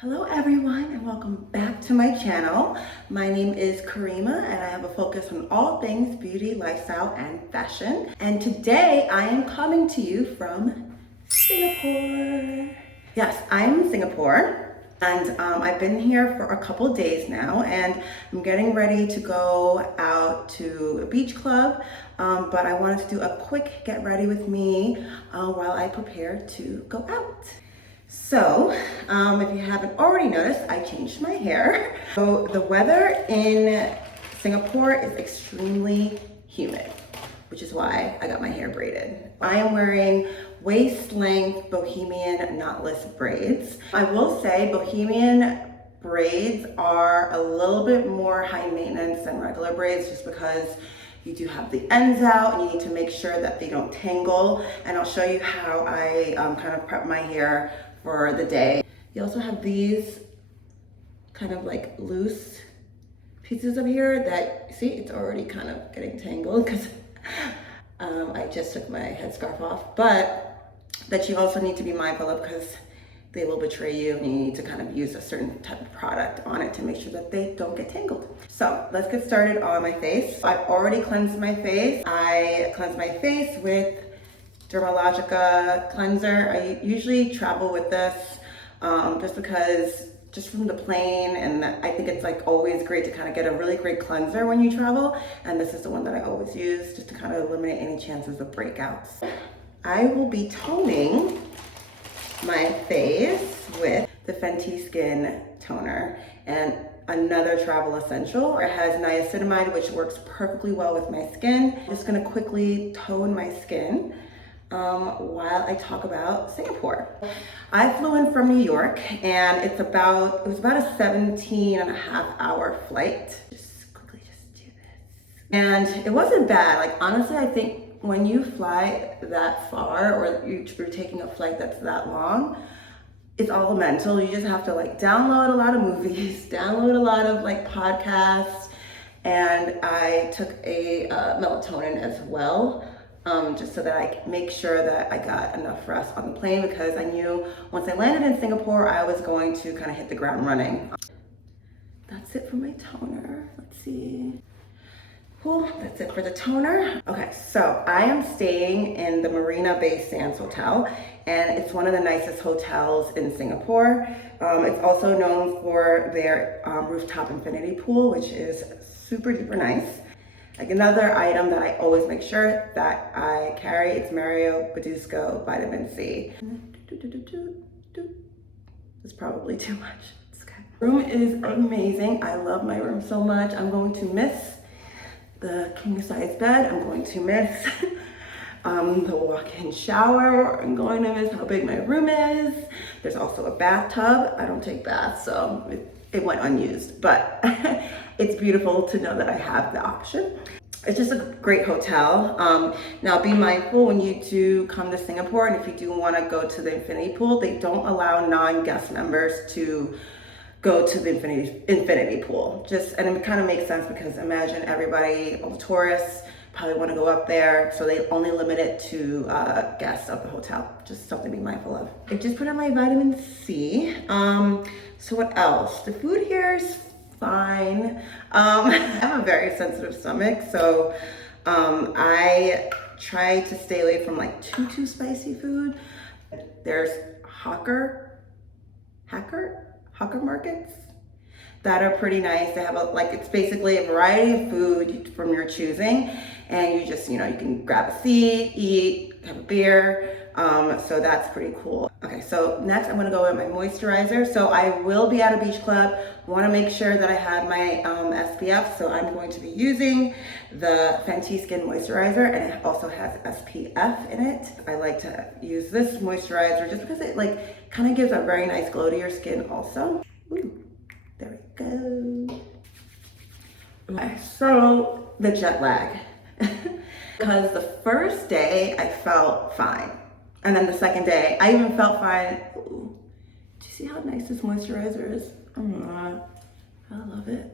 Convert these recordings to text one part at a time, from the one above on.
Hello everyone and welcome back to my channel. My name is Karima and I have a focus on all things beauty, lifestyle, and fashion. And today I am coming to you from Singapore. Yes, I'm in Singapore and I've been here for a couple days now and I'm getting ready to go out to a beach club. But I wanted to do a quick get ready with me while I prepare to go out. So, if you haven't already noticed, I changed my hair. So the weather in Singapore is extremely humid, which is why I got my hair braided. I am wearing waist length Bohemian Knotless Braids. I will say Bohemian braids are a little bit more high maintenance than regular braids just because you do have the ends out and you need to make sure that they don't tangle. And I'll show you how I kind of prep my hair for the day. You also have these kind of like loose pieces of here that, see, it's already kind of getting tangled because I just took my headscarf off, but that you also need to be mindful of because they will betray you and you need to kind of use a certain type of product on it to make sure that they don't get tangled. So let's get started on my face. I've already cleansed my face. I cleansed my face with Dermalogica Cleanser. I usually travel with this just because, just from the plane, and I think it's like always great to kind of get a really great cleanser when you travel. And this is the one that I always use just to kind of eliminate any chances of breakouts. I will be toning my face with the Fenty Skin Toner and another travel essential. It has niacinamide, which works perfectly well with my skin. I'm just gonna quickly tone my skin while I talk about Singapore. I flew in from New York and it was about a 17.5-hour flight. Just quickly do this. And it wasn't bad. Like, honestly, I think when you fly that far or you're taking a flight that's that long, it's all mental. You just have to like download a lot of movies, download a lot of like podcasts, and I took a melatonin as well. Just so that I can make sure that I got enough rest on the plane because I knew once I landed in Singapore, I was going to kind of hit the ground running. That's it for my toner. Let's see. Cool, that's it for the toner. Okay, so I am staying in the Marina Bay Sands Hotel, and it's one of the nicest hotels in Singapore. It's also known for their rooftop infinity pool, which is super duper nice. Like, another item that I always make sure that I carry, it's Mario Badescu Vitamin C. It's probably too much. It's okay. Room is amazing. I love my room so much. I'm going to miss the king size bed. I'm going to miss the walk-in shower. I'm going to miss how big my room is. There's also a bathtub. I don't take baths, so it went unused, but it's beautiful to know that I have the option. It's just a great hotel. Now be mindful when you do come to Singapore, and if you do want to go to the infinity pool, they don't allow non-guest members to go to the infinity pool. And it kind of makes sense because imagine everybody, all the tourists, probably want to go up there, so they only limit it to guests of the hotel. Just something to be mindful of. I just put on my vitamin C. So what else? The food here is fine. I have a very sensitive stomach, so I try to stay away from like too spicy food. There's hawker markets that are pretty nice. They have it's basically a variety of food from your choosing, and you just, you can grab a seat, eat, have a beer. So that's pretty cool. Okay, so next I'm gonna go with my moisturizer. So I will be at a beach club. Want to make sure that I have my SPF, so I'm going to be using the Fenty Skin Moisturizer, and it also has SPF in it. I like to use this moisturizer just because it kind of gives a very nice glow to your skin also. Ooh, there we go. Okay, so the jet lag. Because the first day I felt fine. And then the second day, I even felt fine. Ooh, do you see how nice this moisturizer is? I love it.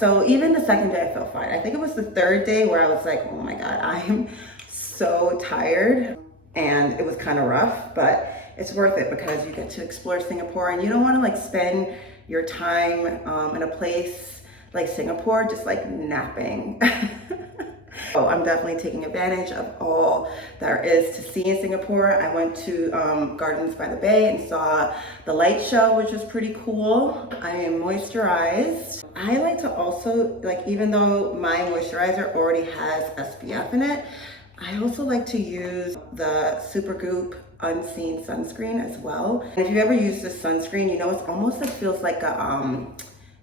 So even the second day I felt fine. I think it was the third day where I was like, oh my God, I am so tired. And it was kind of rough, but it's worth it because you get to explore Singapore, and you don't want to like spend your time in a place like Singapore just like napping. So I'm definitely taking advantage of all there is to see in Singapore. I went to Gardens by the Bay and saw the light show, which was pretty cool. I am moisturized. I like to also, like, even though my moisturizer already has SPF in it, I also like to use the Supergoop Unseen sunscreen as well. And if you ever use this sunscreen, you know, it's almost like feels like a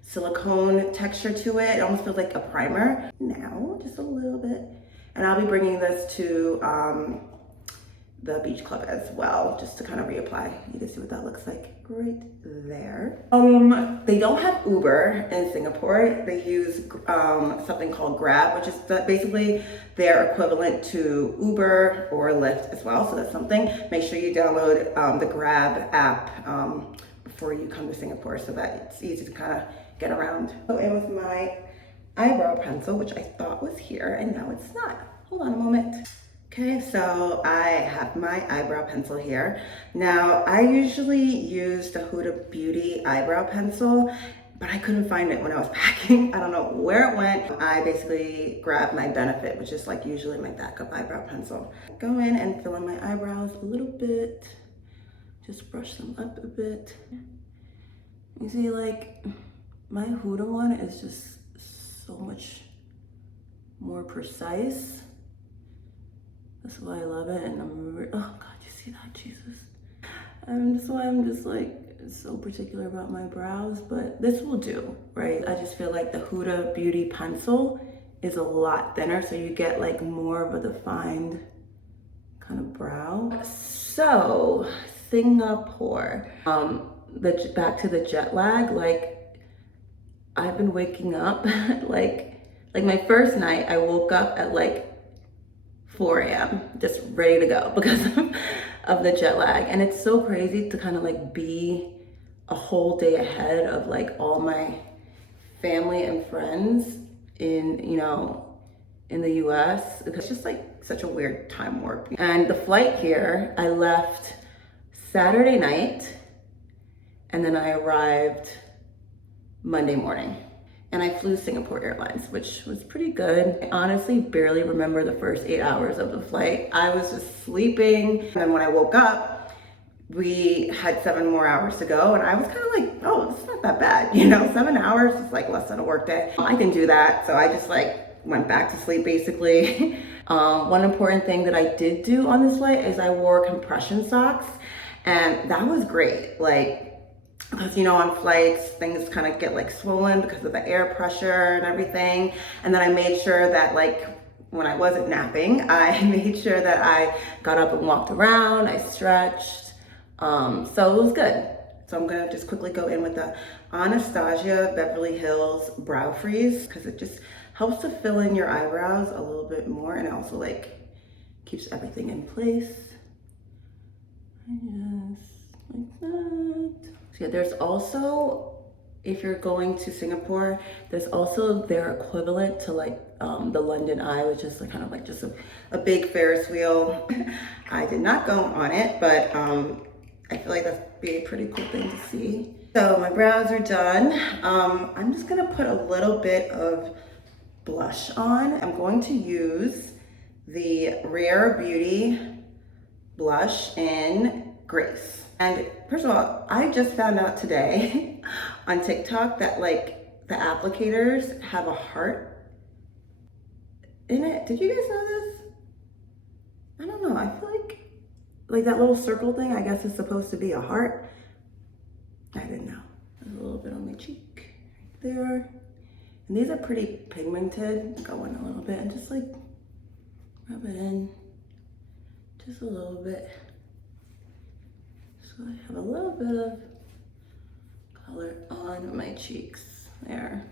silicone texture to it. It almost feels like a primer. Now, just a little bit. And I'll be bringing this to the beach club as well, just to kind of reapply. You can see what that looks like right there. They don't have Uber in Singapore. They use something called Grab, which is basically their equivalent to Uber or Lyft as well. So that's something. Make sure you download the Grab app before you come to Singapore so that it's easy to kind of get around. So it was my eyebrow pencil, which I thought was here, and now it's not. Hold on a moment. Okay, so I have my eyebrow pencil here. Now, I usually use the Huda Beauty eyebrow pencil, but I couldn't find it when I was packing. I don't know where it went. I basically grabbed my Benefit, which is like usually my backup eyebrow pencil. Go in and fill in my eyebrows a little bit. Just brush them up a bit. You see, like, my Huda one is just so much more precise. That's why I love it, and oh God, you see that, Jesus? That's why I'm just like so particular about my brows, but this will do, right? I just feel like the Huda Beauty pencil is a lot thinner, so you get like more of a defined kind of brow. So, Singapore, back to the jet lag, like I've been waking up, like my first night, I woke up at like 4 a.m. just ready to go because of the jet lag. And it's so crazy to kind of like be a whole day ahead of like all my family and friends in, you know, in the US. It's just like such a weird time warp. And the flight here, I left Saturday night and then I arrived Monday morning. And I flew Singapore Airlines, which was pretty good. I honestly barely remember the first 8 hours of the flight. I was just sleeping. And when I woke up, we had 7 more hours to go. And I was kind of like, oh, it's not that bad. You know, 7 hours is like less than a work day. I can do that. So I just like went back to sleep basically. One important thing that I did do on this flight is I wore compression socks. And that was great. Like, because, you know, on flights, things kind of get like swollen because of the air pressure and everything. And then I made sure that like when I wasn't napping, I made sure that I got up and walked around, I stretched. So it was good. So I'm gonna just quickly go in with the Anastasia Beverly Hills Brow Freeze because it just helps to fill in your eyebrows a little bit more, and it also like keeps everything in place. Just like that. So yeah, there's also, if you're going to Singapore, there's also their equivalent to like the London Eye, which is like kind of like just a big Ferris wheel. I did not go on it, but I feel like that'd be a pretty cool thing to see. So my brows are done. I'm just gonna put a little bit of blush on. I'm going to use the Rare Beauty blush in Grace. And first of all, I just found out today on TikTok that like the applicators have a heart in it. Did you guys know this? I don't know. I feel like that little circle thing, I guess is supposed to be a heart. I didn't know. There's a little bit on my cheek right there. And these are pretty pigmented. Go in a little bit and just like rub it in just a little bit. So I have a little bit of color on my cheeks there.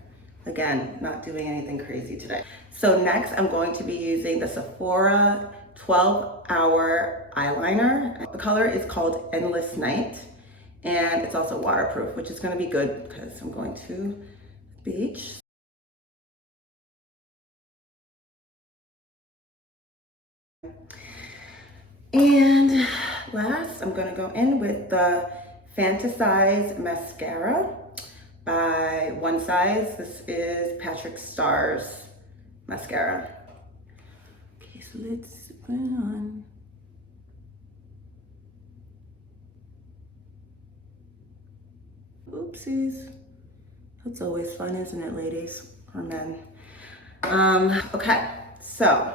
Again, not doing anything crazy today. So next I'm going to be using the Sephora 12-hour eyeliner. The color is called Endless Night, and it's also waterproof, which is gonna be good because I'm going to the beach. And last, I'm gonna go in with the Fantasize Mascara by One Size. This is Patrick Starr's mascara. Okay, so let's put it on. Oopsies. That's always fun, isn't it, ladies or men? Okay, so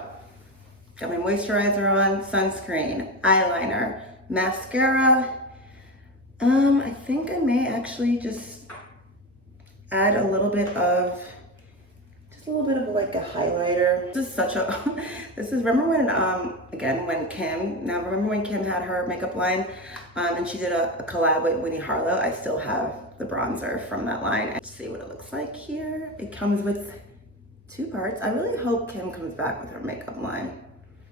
got my moisturizer on, sunscreen, eyeliner, mascara. I think I may actually just add a little bit of, like a highlighter. This is such a, remember when, again, when Kim had her makeup line, and she did a collab with Winnie Harlow. I still have the bronzer from that line. Let's see what it looks like here. It comes with 2 parts. I really hope Kim comes back with her makeup line,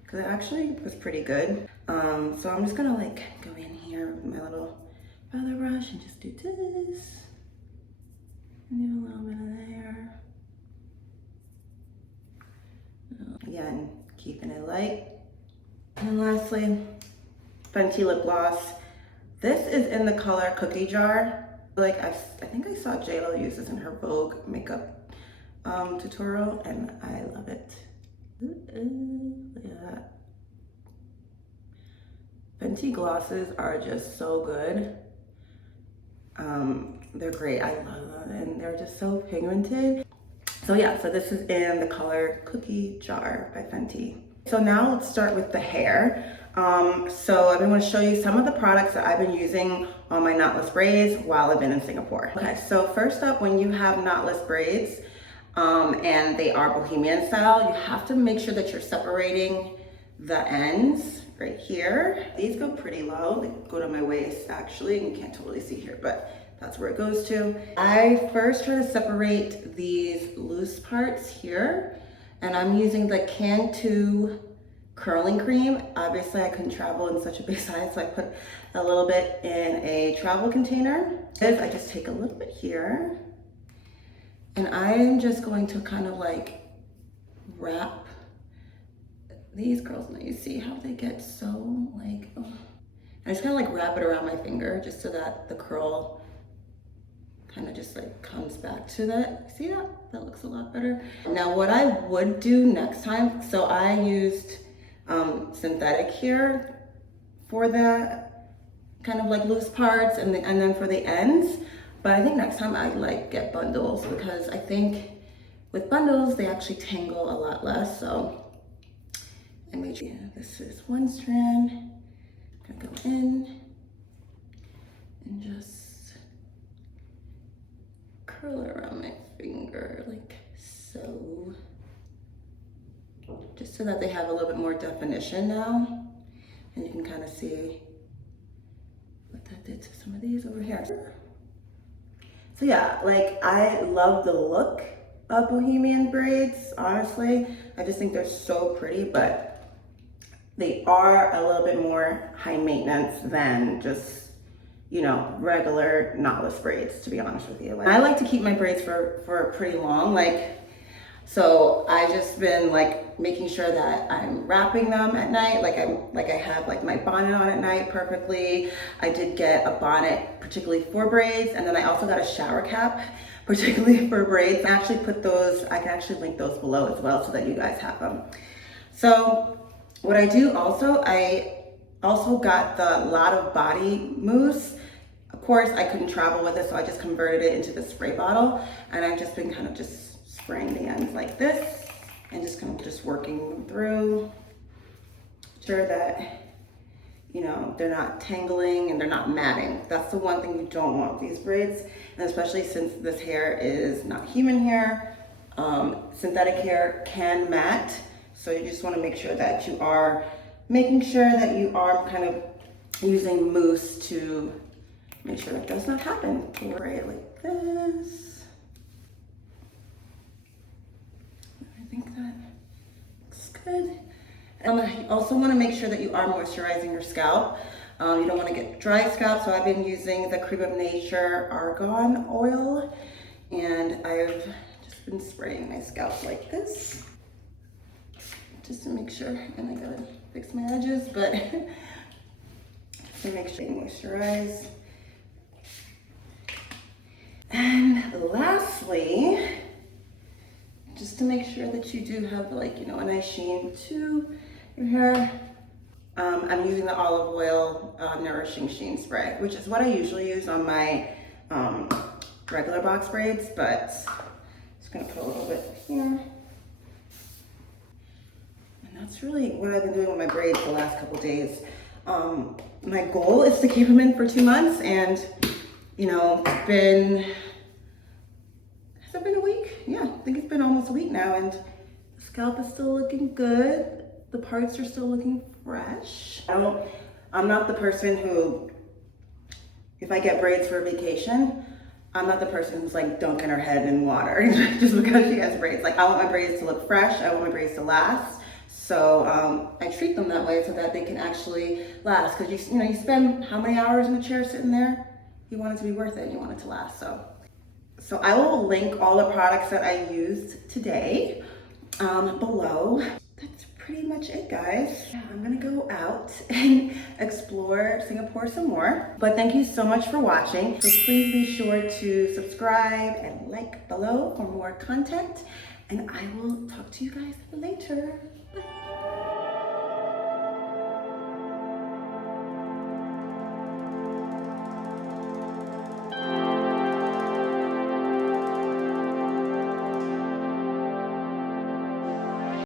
because it actually was pretty good. So I'm just gonna like go in here with my little feather brush and just do this. And do a little bit of there. Again, keeping it light. And lastly, Fenty lip gloss. This is in the color Cookie Jar. Like I think I saw JLo use this in her Vogue makeup tutorial, and I love it. Look at that. Fenty glosses are just so good. They're great. I love them, and they're just so pigmented. So yeah, so this is in the color Cookie Jar by Fenty. So now let's start with the hair. So I'm going to show you some of the products that I've been using on my knotless braids while I've been in Singapore. Okay, so first up, when you have knotless braids, and they are Bohemian style, you have to make sure that you're separating the ends right here. These go pretty low. They go to my waist actually, and you can't totally see here, but that's where it goes to. I first try to separate these loose parts here, and I'm using the Cantu curling cream. Obviously I couldn't travel in such a big size, so I put a little bit in a travel container. I just take a little bit here, and I'm just going to kind of like wrap these curls. Now you see how they get so like, oh. I just kind of like wrap it around my finger just so that the curl kind of just like comes back to that. See that? That looks a lot better. Now what I would do next time, so I used synthetic here for the kind of like loose parts, and then for the ends. But I think next time I'd like get bundles, because I think with bundles they actually tangle a lot less. So I made sure, yeah, this is one strand. I'm gonna go in and just curl it around my finger like so, just so that they have a little bit more definition now, and you can kind of see what that did to some of these over here. So yeah, like I love the look of Bohemian braids, honestly. I just think they're so pretty, but they are a little bit more high maintenance than just, you know, regular knotless braids, to be honest with you. I like to keep my braids for pretty long, like, so I just been like making sure that I'm wrapping them at night, like I have like my bonnet on at night perfectly. I did get a bonnet particularly for braids, and then I also got a shower cap particularly for braids. I actually put those, I can actually link those below as well so that you guys have them. So what I do also, I also got the Lotta Body mousse. Of course, I couldn't travel with it, so I just converted it into the spray bottle, and I've just been kind of just spraying the ends like this, and just kind of just working them through. Sure that, you know, they're not tangling and they're not matting. That's the one thing you don't want with these braids, and especially since this hair is not human hair, synthetic hair can mat. So you just want to make sure that you are making sure that you are kind of using mousse to make sure that does not happen. Right, like this. I think that looks good. You also want to make sure that you are moisturizing your scalp. You don't want to get dry scalp, so I've been using the Cream of Nature Argan Oil, and I've just been spraying my scalp like this. just to make sure, and I gotta fix my edges, but just to make sure you moisturize. And lastly, just to make sure that you do have like, you know, a nice sheen to your hair, I'm using the olive oil nourishing sheen spray, which is what I usually use on my regular box braids, but I'm just gonna put a little bit here. And that's really what I've been doing with my braids the last couple days. My goal is to keep them in for 2 months, and you know, has it been a week? Yeah, I think it's been almost a week now, and the scalp is still looking good. The parts are still looking fresh. I'm not the person who, if I get braids for a vacation, I'm not the person who's like dunking her head in water just because she has braids. Like, I want my braids to look fresh. I want my braids to last. So I treat them that way so that they can actually last. Because you know, you spend how many hours in the chair sitting there? You want it to be worth it and you want it to last. So I will link all the products that I used today below. That's pretty much it, guys. I'm gonna go out and explore Singapore some more. But thank you so much for watching. So please be sure to subscribe and like below for more content. And I will talk to you guys later.